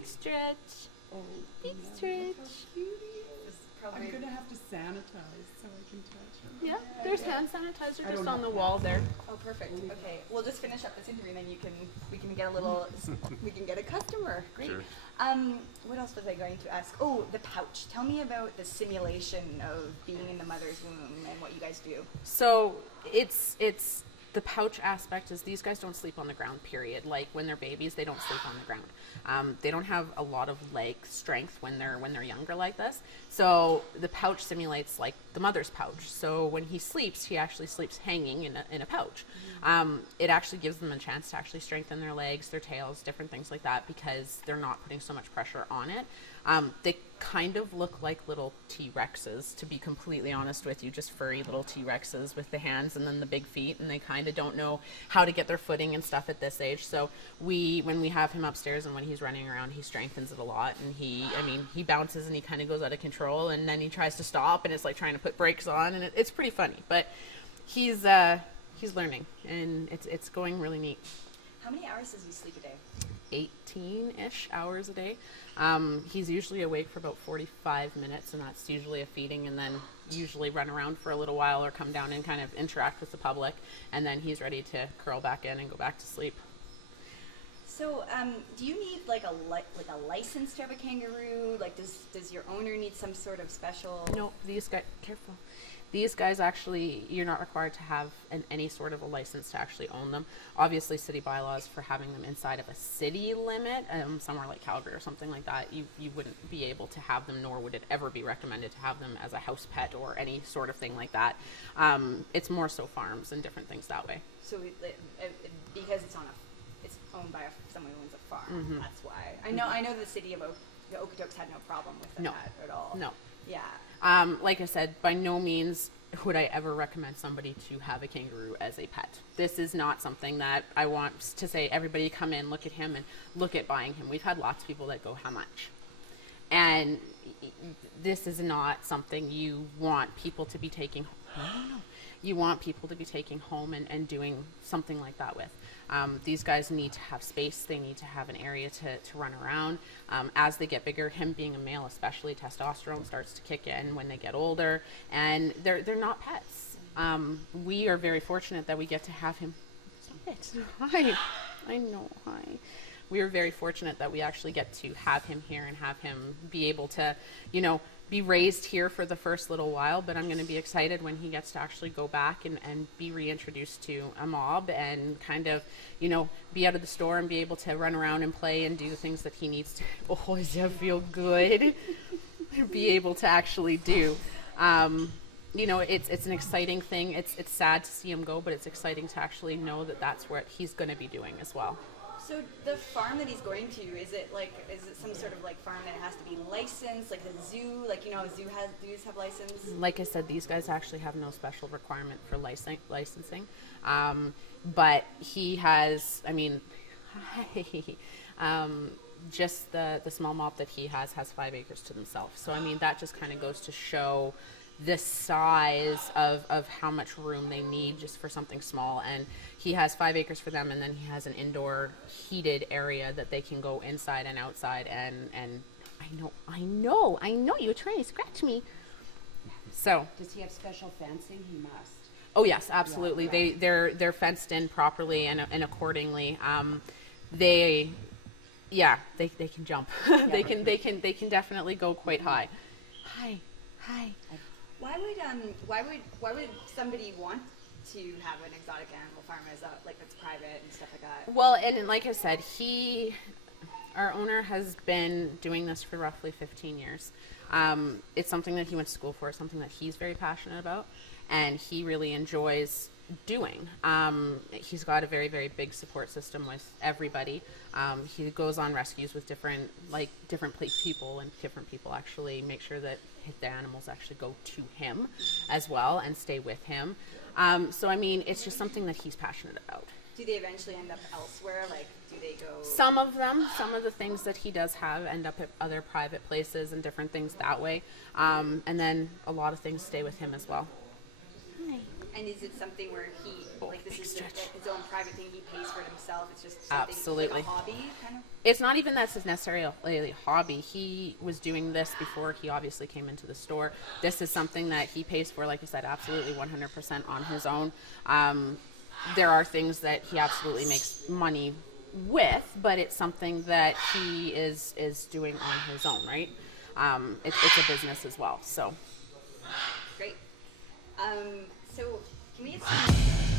Big stretch. Oh, Big yeah, stretch. look how cute he is. Probably. I'm gonna have to sanitize so I can touch him. Yeah, there's hand sanitizer I just don't on have the wall there. Oh, perfect. Okay, we'll just finish up this interview, and then we can get a little, we can get a customer. Great. Sure. What else was I going to ask? Oh, the pouch. Tell me about the simulation of being in the mother's womb and what you guys do. So it's the pouch aspect is these guys don't sleep on the ground, period. Like when they're babies, they don't sleep on the ground. They don't have a lot of leg strength when they're younger like this. So the pouch simulates like the mother's pouch. So when he sleeps, he actually sleeps hanging in a pouch. It actually gives them a chance to actually strengthen their legs, their tails, different things like that, because they're not putting so much pressure on it. They kind of look like little T-Rexes, to be completely honest with you, just furry little T-Rexes with the hands and then the big feet, and they kind of don't know how to get their footing and stuff at this age. So when we have him upstairs and when he's running around, he strengthens it a lot, and he bounces and he kind of goes out of control, and then he tries to stop, and it's like trying to put brakes on, and it's pretty funny, but he's learning, and it's going really neat. How many hours does he sleep a day? 18-ish hours a day. He's usually awake for about 45 minutes, and that's usually a feeding, and then usually run around for a little while or come down and kind of interact with the public, and then he's ready to curl back in and go back to sleep. So, do you need like a license to have a kangaroo? Like, does your owner need some sort of special? No, careful. These guys actually, you're not required to have any sort of a license to actually own them. Obviously, city bylaws for having them inside of a city limit, somewhere like Calgary or something like that, you wouldn't be able to have them, nor would it ever be recommended to have them as a house pet or any sort of thing like that. It's more so farms and different things that way. So, because it's owned by someone who owns a farm, Mm-hmm. that's why. I know the city of the Okotoks had no problem with that at all. No. Yeah. Like I said, by no means would I ever recommend somebody to have a kangaroo as a pet. This is not something that I want to say, everybody come in, look at him, and look at buying him. We've had lots of people that go, how much? And this is not something you want people to be taking home. No. You want people to be taking home and doing something like that with. These guys need to have space. They need to have an area to run around. As they get bigger, him being a male especially, testosterone starts to kick in when they get older, and they're not pets. We are very fortunate that we get to have him. Stop it. Hi. I know. Hi. We are very fortunate that we actually get to have him here and have him be able to, be raised here for the first little while, but I'm going to be excited when he gets to actually go back and be reintroduced to a mob and kind of, be out of the store and be able to run around and play and do the things that he needs to. Oh, does that feel good? Be able to actually do. It's an exciting thing. It's sad to see him go, but it's exciting to actually know that that's what he's going to be doing as well. So the farm that he's going to, is it some sort of like farm that has to be licensed, like a zoo, zoos have license? Like I said, these guys actually have no special requirement for licensing, but he has, just the small mob that he has 5 acres to themselves. So that just kind of goes to show the size of how much room they need just for something small, and he has 5 acres for them, and then he has an indoor heated area that they can go inside and outside, and I know you're trying to scratch me. So does he have special fencing? He must. Oh yes, absolutely. Yeah. They're fenced in properly and accordingly. They can jump. Yeah. they can definitely go quite high. Hi. Why would somebody want to have an exotic animal farm that's private and stuff like that? Well, and like I said, our owner has been doing this for roughly 15 years. It's something that he went to school for, something that he's very passionate about, and he really enjoys doing. He's got a very, very big support system with everybody. He goes on rescues with different people, and different people actually make sure that the animals actually go to him as well and stay with him. So it's just something that he's passionate about. Do they eventually end up elsewhere? Like, do they go? Some of the things that he does have end up at other private places and different things that way. And then a lot of things stay with him as well. And is it something where the this Big is stretch. his own private thing. He pays for it himself. It's just something Absolutely. like a hobby, kind of. It's not even that's necessarily a hobby. He was doing this before he obviously came into the store. This is something that he pays for, like you said, absolutely 100% on his own. There are things that he absolutely makes money with, but it's something that he is doing on his own, right? It's a business as well. So Great. So can we get some